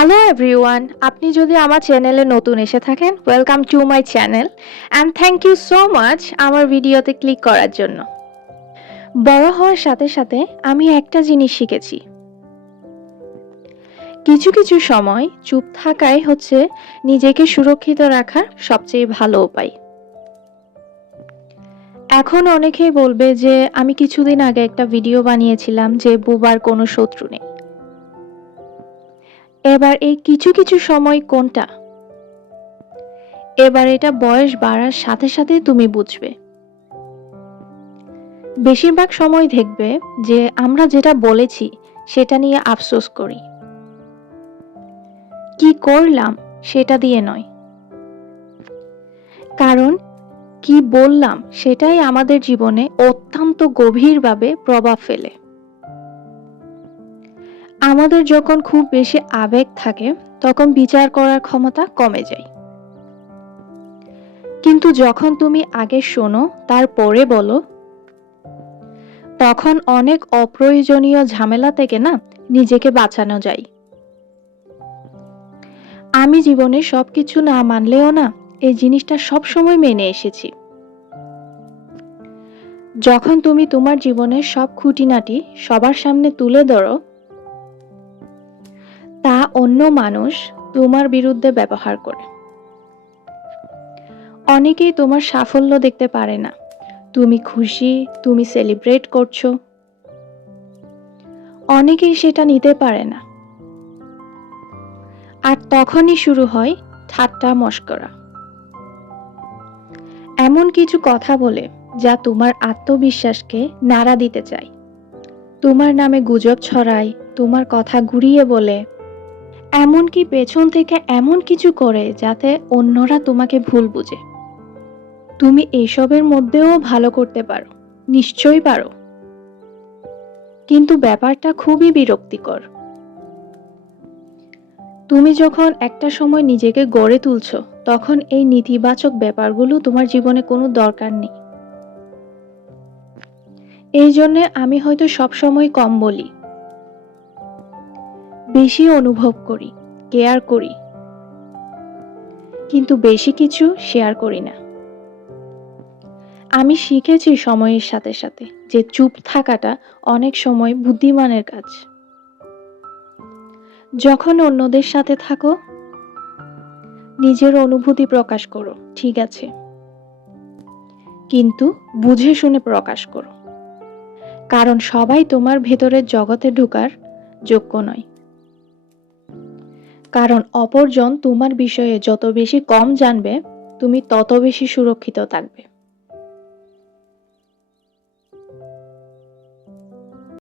Hello everyone, আপনি যদি আমার চ্যানেলে নতুন এসে থাকেন, welcome to my channel and thank you so much আমার ভিডিওতে ক্লিক করার জন্য। বড় হওয়ার সাথে সাথে আমি একটা জিনিস শিখেছি, কিছু কিছু সময় চুপ থাকাই হচ্ছে নিজেকে সুরক্ষিত রাখার সবচেয়ে ভালো উপায়। এখন অনেকেই বলবে যে আমি কিছুদিন আগে একটা ভিডিও বানিয়েছিলাম যে বুবার কোনো শত্রু নেই। এবার এই কিছু কিছু সময় কোনটা? এবার এটা বয়স বাড়ার সাথে সাথে তুমি বুঝবে। বেশিরভাগ সময় দেখবে যে আমরা যেটা বলেছি সেটা নিয়ে আফসোস করি, কি করলাম সেটা দিয়ে নয়। কারণ কি বললাম সেটাই আমাদের জীবনে অত্যন্ত গভীরভাবে প্রভাব ফেলে। আমাদের যখন খুব বেশি আবেগ থাকে তখন বিচার করার ক্ষমতা কমে যায়, কিন্তু যখন তুমি আগে শোনো তারপরে বলো, তখন অনেক অপ্রয়োজনীয় ঝামেলা থেকে না নিজেকে বাঁচানো যায়। আমি জীবনে সবকিছু না মানলেও না এই জিনিসটা সবসময় মেনে এসেছি। যখন তুমি তোমার জীবনের সব খুঁটিনাটি সবার সামনে তুলে ধরো, তা অন্য মানুষ তোমার বিরুদ্ধে ব্যবহার করে। অনেকেই তোমার সাফল্য দেখতে পারে না, তুমি খুশি, তুমি সেলিব্রেট করছো, অনেকেই সেটা নিতে পারে না। আর তখনই শুরু হয় ঠাট্টা মশকরা, এমন কিছু কথা বলে যা তোমার আত্মবিশ্বাসকে নাড়া দিতে চায়, তোমার নামে গুজব ছড়ায়, তোমার কথা ঘুরিয়ে বলে, এমনকি পেছন থেকে এমন কিছু করে যাতে অন্যরা তোমাকে ভুল বুঝে। তুমি এসবের মধ্যেও ভালো করতে পারো, নিশ্চয়ই পারো, কিন্তু ব্যাপারটা খুবই বিরক্তিকর। তুমি যখন একটা সময় নিজেকে গড়ে তুলছো তখন এই নেতিবাচক ব্যাপারগুলো তোমার জীবনে কোনো দরকার নেই। এই জন্যে আমি হয়তো সবসময় কম বলি, বেশি অনুভব করি, কেয়ার করি, কিন্তু বেশি কিছু শেয়ার করি না। আমি শিখেছি সময়ের সাথে সাথে যে চুপ থাকাটা অনেক সময় বুদ্ধিমানের কাজ। যখন অন্যদের সাথে থাকো, নিজের অনুভূতি প্রকাশ করো, ঠিক আছে, কিন্তু বুঝে শুনে প্রকাশ করো। কারণ সবাই তোমার ভেতরের জগতে ঢোকার যোগ্য নয়। কারণ অপরজন তোমার বিষয়ে যত বেশি কম জানবে, তুমি তত বেশি সুরক্ষিত থাকবে।